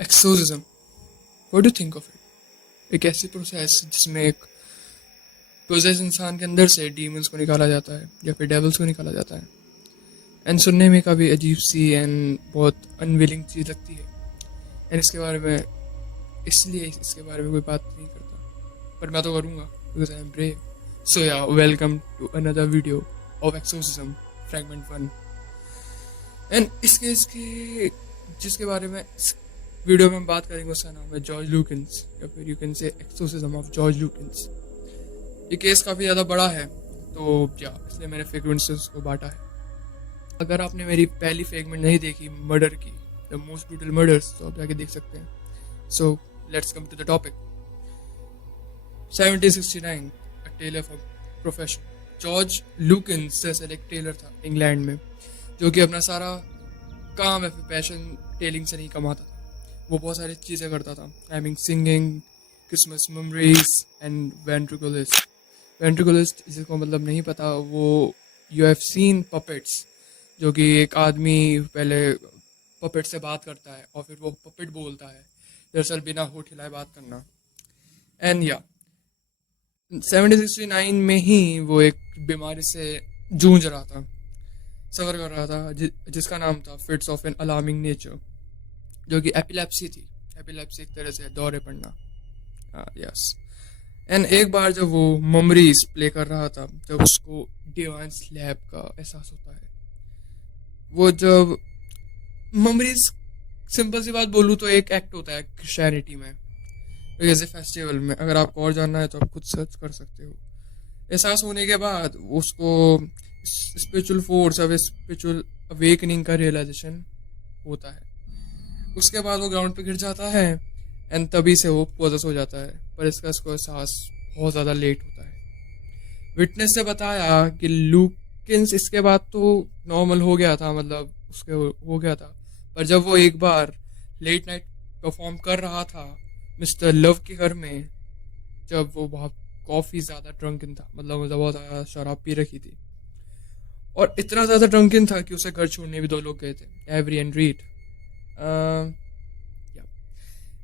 Exorcism, what do think of it? एक ऐसी process जिसमें एक प्रोसेस इंसान के अंदर से डीमंस को निकाला जाता है या फिर डेवल्स को निकाला जाता है। एंड सुनने में काफ़ी अजीब सी एंड बहुत अनविलिंग चीज़ लगती है। एंड इसके बारे में इसलिए इसके बारे में कोई बात नहीं करता, पर मैं तो करूँगा because I am brave. So yeah welcome to another video of exorcism fragment 1। And इसके जिसके बारे में इस वीडियो में हम बात करेंगे उसका नाम है जॉर्ज लूकिंस, या फिर you can say exorcism of George Lukins. ये केस काफ़ी ज़्यादा बड़ा है, तो या इसलिए मैंने फ्रेगमेंट्स से उसको बांटा है। अगर आपने मेरी पहली फ्रेगमेंट नहीं देखी मर्डर की, द मोस्ट ब्रूटल मर्डर्स, तो आप जाके देख सकते हैं। So let's come to the topic. 1769, a tailor for profession. George Lukins दरअसल एक टेलर था इंग्लैंड में, जो कि अपना सारा काम या फिर पैशन टेलिंग से नहीं कमाता था। वो बहुत सारी चीज़ें करता था, I mean singing, Christmas memories and ventriloquist. Ventriloquist जिसको मतलब नहीं पता, वो यू हैव सीन पपेट्स, जो कि एक आदमी पहले पपेट से बात करता है और फिर वो पपेट बोलता है, दरअसल बिना होठ हिलाए बात करना। एंड या 1769 में ही वो एक बीमारी से जूझ रहा था, सफ़र कर रहा था, जिसका नाम था fits of an alarming nature, जो कि एपिलेप्सी थी। एपिलेप्सी एक तरह से दौरे पड़ना, यस। एंड एक बार जब वो मेमोरीज प्ले कर रहा था, जब उसको डिवाइन स्लैब का एहसास होता है। वो जब मेमोरीज, सिंपल सी बात बोलूँ तो एक एक्ट होता है क्रिश्चियनिटी में, जैसे फेस्टिवल में। अगर आपको और जानना है तो आप खुद सर्च कर सकते हो। एहसास होने के बाद उसको स्पिरिचुअल फोर्स या स्पिरिचुअल अवेकनिंग का रियलाइजेशन होता है। उसके बाद वो ग्राउंड पे गिर जाता है एंड तभी से वो पोजेस हो जाता है, पर इसका इसको एहसास बहुत ज़्यादा लेट होता है। विटनेस ने बताया कि लूकिंस इसके बाद तो नॉर्मल हो गया था, मतलब उसके हो गया था, पर जब वो एक बार लेट नाइट परफॉर्म कर रहा था मिस्टर लव के घर में, जब वो बहुत काफ़ी ज़्यादा ड्रंकन था, मतलब बहुत ज़्यादा शराब पी रखी थी, और इतना ज़्यादा ड्रंकन था कि उसे घर छोड़ने भी 2 लोग गए थे, Avery and Reed.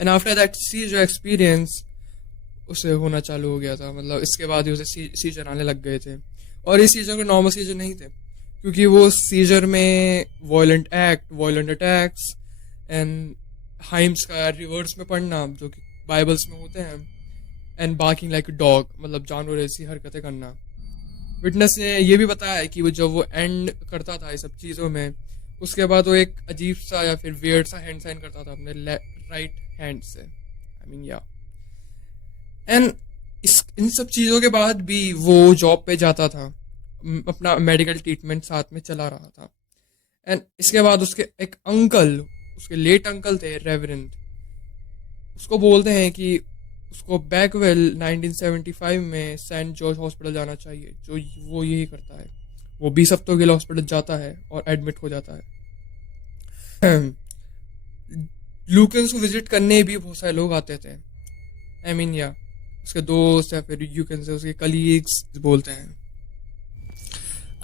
And after that seizure experience उसे होना चालू हो गया था, मतलब इसके बाद ही उसे सीजर आने लग गए थे। और ये सीजर को नॉर्मल सीजर नहीं थे, क्योंकि वो सीजर में वायलेंट अटैक्स एंड हाइम्स का रिवर्स में पढ़ना, जो कि बाइबल्स में होते हैं, एंड बार्किंग लाइक डॉग, मतलब जानवर ऐसी हरकतें करना। विटनेस ने ये भी बताया कि वो जब वो एंड करता था ये सब चीज़ों में, उसके बाद वो एक अजीब सा या फिर वियर्ड सा हैंड साइन करता था अपने राइट हैंड से, आई मीन या। एंड इन सब चीज़ों के बाद भी वो जॉब पे जाता था, अपना मेडिकल ट्रीटमेंट साथ में चला रहा था। एंड इसके बाद उसके एक अंकल, उसके लेट अंकल थे रेवरेंड, उसको बोलते हैं कि उसको बैकवेल 1975 में सेंट जॉर्ज हॉस्पिटल जाना चाहिए, जो वो यही करता है। वो 20 हफ्तों के लिए हॉस्पिटल जाता है और एडमिट हो जाता है। लूकेंस को विजिट करने भी बहुत सारे लोग आते थे, आई मीन या उसके दोस्त या फिर यू कैन से उसके कलीग्स बोलते हैं।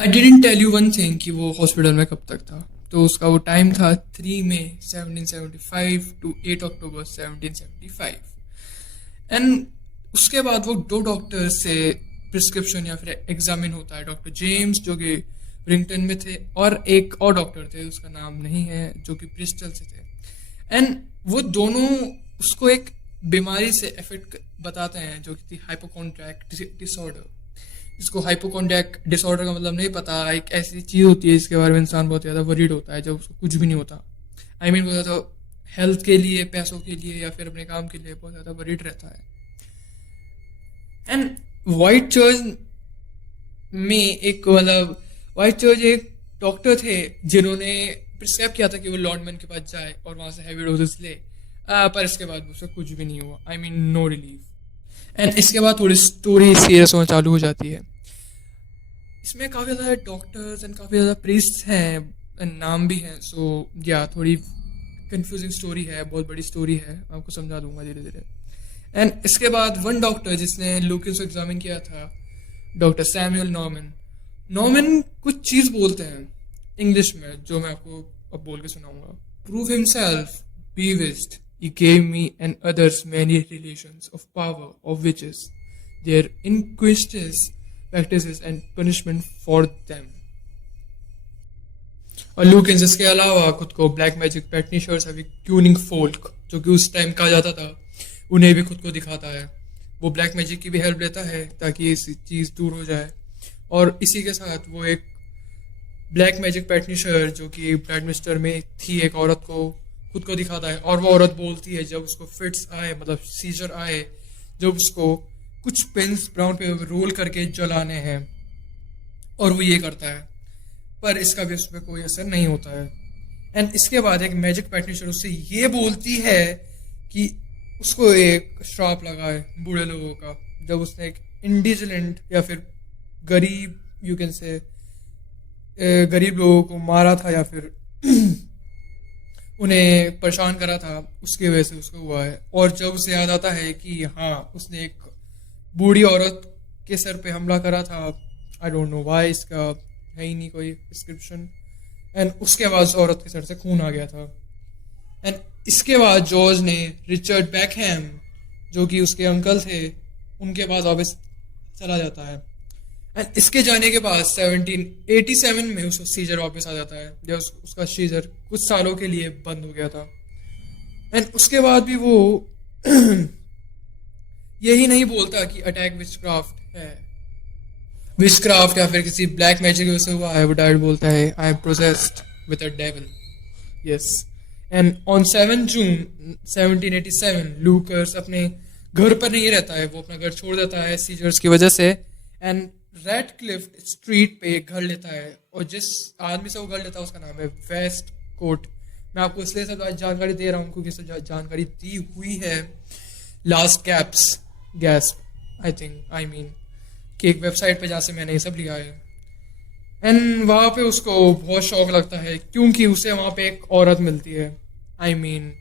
I didn't tell you one thing कि वो हॉस्पिटल में कब तक था। तो उसका वो टाइम था 3 मई 1775 टू 8 अक्टूबर 1775। एंड उसके बाद वो 2 डॉक्टर से प्रिस्क्रिप्शन या फिर एग्जामिन होता है। डॉक्टर जेम्स जो कि रिंगटन में थे, और एक और डॉक्टर थे, उसका नाम नहीं है, जो कि ब्रिस्टल से थे। एंड वो दोनों उसको एक बीमारी से इफेक्ट बताते हैं, जो कि थी हाइपोकॉन्ड्रियाक डिसऑर्डर। इसको हाइपोकॉन्ड्रियाक डिसऑर्डर का मतलब नहीं पता, एक ऐसी चीज़ होती है जिसके बारे में इंसान बहुत ज़्यादा वरीड होता है जब उसको कुछ भी नहीं होता। आई मीन वो तो हेल्थ के लिए, पैसों के लिए या फिर अपने काम के लिए बहुत ज़्यादा वरीड रहता है। एंड वाइट चर्च में एक मतलब वाइट चर्च एक डॉक्टर थे जिन्होंने प्रिस्क्राइब किया था कि वो लॉन्डमैन के पास जाए और वहाँ से हैवी डोजेस ले, पर इसके बाद उसका कुछ भी नहीं हुआ, I mean no relief. And इसके बाद थोड़ी स्टोरी सीरियस होना चालू हो जाती है। इसमें काफ़ी ज़्यादा डॉक्टर्स एंड काफ़ी ज़्यादा प्रीस्ट हैं एंड नाम भी हैं, सो या थोड़ी कंफ्यूजिंग स्टोरी है, बहुत बड़ी स्टोरी है, आपको समझा दूंगा धीरे धीरे। एंड इसके बाद वन डॉक्टर जिसने लूकिंस को एग्जामिन किया था, डॉक्टर सैमुअल नॉर्मन। नॉर्मन कुछ चीज़ बोलते हैं इंग्लिश में, जो मैं आपको अब बोल के सुनाऊंगा। Prove himself, be wised, He gave me and others many relations of power, of witches, their inquisitive practices and punishment for them. और लूकेंस इसके अलावा खुद को ब्लैक मैजिक प्रैक्टिशनर्स अभी ट्यूनिंग फोल्क जो कि उस टाइम कहा जाता था उन्हें भी खुद को दिखाता है. वो ब्लैक मैजिक की भी हेल्प लेता है ताकि ये चीज़ दूर हो जाए. और इसी के साथ वो एक ब्लैक मैजिक प्रैक्टिशनर जो कि ब्रैडमिस्टर में थी एक औरत को खुद को दिखाता है. और वो औरत बोलती है जब उसको फिट्स आए मतलब सीजर आए जब उसको कुछ पिन्स ब्राउन पे रोल करके जलाने हैं और वो ये करता है पर इसका भी उसमें कोई असर नहीं होता है. एंड इसके बाद एक मैजिक प्रैक्टिशनर उससे ये बोलती है कि उसको एक श्राप लगा है बूढ़े लोगों का जब उसने एक इंडिजिलेंट या फिर गरीब यू कैन से गरीब लोगों को मारा था या फिर उन्हें परेशान करा था उसकी वजह से उसको हुआ है. और जब उसे याद आता है कि हाँ उसने एक बूढ़ी औरत के सर पे हमला करा था, आई डोंट नो वाई, इसका है ही नहीं कोई डिस्क्रिप्शन. एंड उसके बाद उस औरत के सर से खून आ गया था. एंड इसके बाद जॉर्ज ने रिचर्ड बैकहैम जो कि उसके अंकल थे उनके पास वापस चला जाता है. एंड इसके जाने के बाद 1787 में उसको सीजर वापस आ जाता है जब उसका सीजर कुछ सालों के लिए बंद हो गया था. एंड उसके बाद भी वो यही नहीं बोलता कि अटैक विचक्राफ्ट है, विचक्राफ्ट या फिर किसी ब्लैक मैजिक की वजह से हुआ है. वो डायरेक्ट बोलता है I am processed with a devil. Yes. And on 7 जून 1787 लूकर्स अपने घर पर नहीं रहता है, वो अपना घर छोड़ देता है सीजर्स की वजह से. एंड रेडक्लिफ स्ट्रीट पे एक घर लेता है और जिस आदमी से वो घर लेता है उसका नाम है वेस्ट कोट. मैं आपको इसलिए सब जानकारी दे रहा हूँ क्योंकि सब जानकारी दी हुई है लास्ट गैस आई मीन कि एक वेबसाइट पे जहाँ से मैंने ये सब लिया है. एंड वहाँ पे उसको बहुत शौक लगता है क्योंकि उसे वहाँ पे एक औरत मिलती है. आई मीन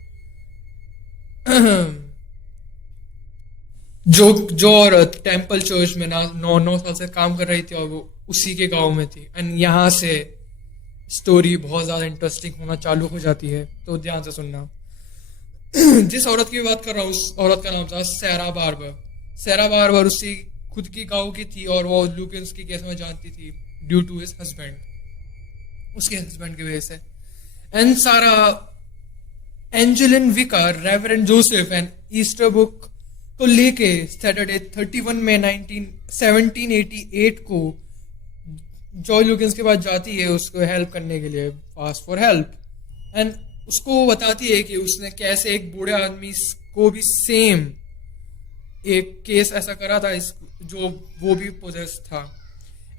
जो औरत टेम्पल चर्च में 9 साल से काम कर रही थी और वो उसी के गांव में थी. एंड यहाँ से स्टोरी बहुत ज़्यादा इंटरेस्टिंग होना चालू हो जाती है, तो ध्यान से सुनना. जिस औरत की बात कर रहा हूँ उस औरत का नाम था सैरा बार्बर. सैरा बार्बर उसी खुद की गांव की थी और वो लूकेंस की केस में जानती थी ड्यू टू हिज हस्बैंड, उसके हस्बैंड की वजह से. एंड सारा एंजेलिन विकार reverend Joseph and Easter book को लेके सैटरडे 31 मई 1788 को जॉय लूकेंस के पास जाती है उसको हेल्प करने के लिए, फास्ट फॉर हेल्प. एंड उसको बताती है कि उसने कैसे एक बूढ़े आदमी को भी सेम एक केस ऐसा करा था जो वो भी पोजेस था.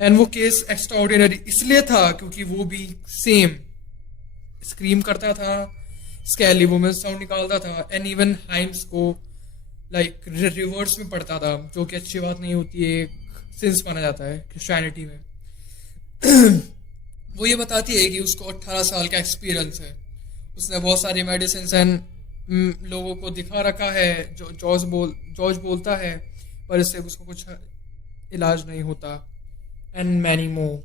एंड वो केस एक्स्ट्राऑर्डिनरी इसलिए था क्योंकि वो भी सेम स्क्रीम करता था, स्कैली वुमेन साउंड निकालता था एंड इवन हाइम्स को लाइक रिवर्स में पढ़ता था जो कि अच्छी बात नहीं होती है, एक सिंस माना जाता है क्रिश्चियनिटी में. वो ये बताती है कि उसको 18 साल का एक्सपीरियंस है, उसने बहुत सारी मेडिसिन एंड लोगों को दिखा रखा है. जॉर्ज बोलता है पर इससे उसको कुछ इलाज नहीं होता. And many more.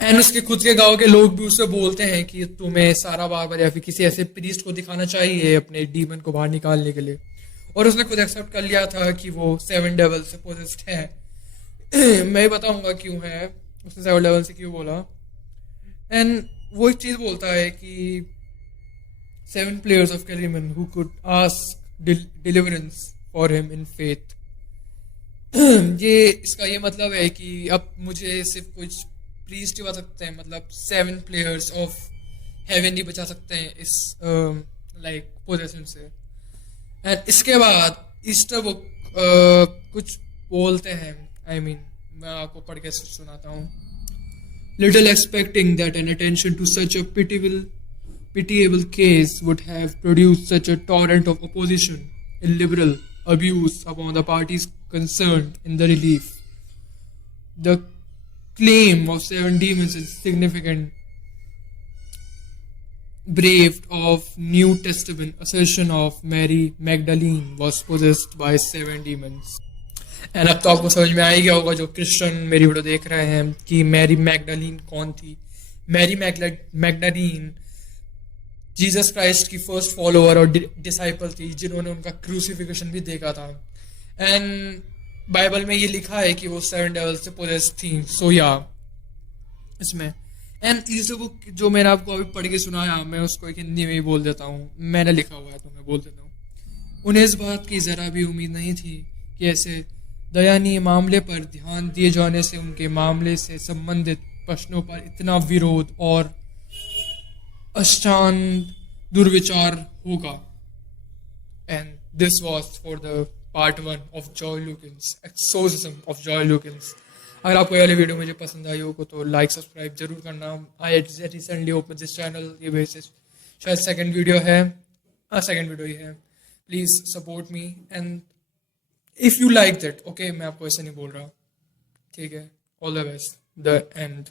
एंड उसके खुद के गांव के लोग भी उससे बोलते हैं कि तुम्हें सारा बार्बर या फिर किसी ऐसे प्रीस्ट को दिखाना चाहिए अपने डीमन को बाहर निकालने के लिए. और उसने खुद एक्सेप्ट कर लिया था कि वो 7 डेविल से पोजेस्ड है. मैं बताऊंगा क्यों है, उसने 7 डेविल से क्यों बोला. एंड वो एक चीज बोलता है कि 7 players of Kellyman who could ask deliverance for him in faith. ये इसका ये मतलब है कि अब मुझे सिर्फ कुछ प्रीस्ट ही बता सकते हैं, मतलब 7 players of heaven ही बचा सकते हैं इस लाइक पोजेशन से. एंड इसके बाद ईस्टर बुक कुछ बोलते हैं, आई मीन मैं आपको पढ़ के सुनाता हूँ. Little expecting that an attention to such a pitiable case would have produced such a torrent of opposition and liberal abuse upon the parties concerned in the relief. The claim of 7 demons is significant, braved of New Testament assertion of Mary Magdalene was possessed by 7 demons. And अब तो आपको समझ में आ ही गया होगा जो Christian मेरी video देख रहे हैं कि मैरी मैगडलीन कौन थी. मैरी मैगडलीन जीसस क्राइस्ट की फर्स्ट फॉलोअर और डिसाइपल थी, जिन्होंने उनका क्रूसिफिकेशन भी देखा था। एंड बाइबल में ये लिखा है कि वो 7 डेवल से पोजेस थी। सो या इसमें एंड ये सब जो मैंने आपको अभी पढ़ के सुनाया, मैं उसको एक हिंदी में ही बोल देता हूँ, मैंने लिखा हुआ है तो मैं बोल देता हूँ। उन्हें इस बात की जरा भी उम्मीद नहीं थी कि ऐसे दयनीय मामले पर ध्यान दिए जाने से उनके मामले से संबंधित प्रश्नों पर इतना विरोध और अशांत दुर्विचार होगा। And this was for the part 1 of Joy Lukins, Exorcism of Joy Lukins. अगर आपको ये वाली वीडियो मुझे पसंद आई हो तो लाइक सब्सक्राइब जरूर करना। I recently open this channel, ये वैसे शायद सेकंड वीडियो है, सेकंड वीडियो ही है। Please support me and if you like that, okay, मैं आपको ऐसे नहीं बोल रहा, ठीक है। All the best, the end.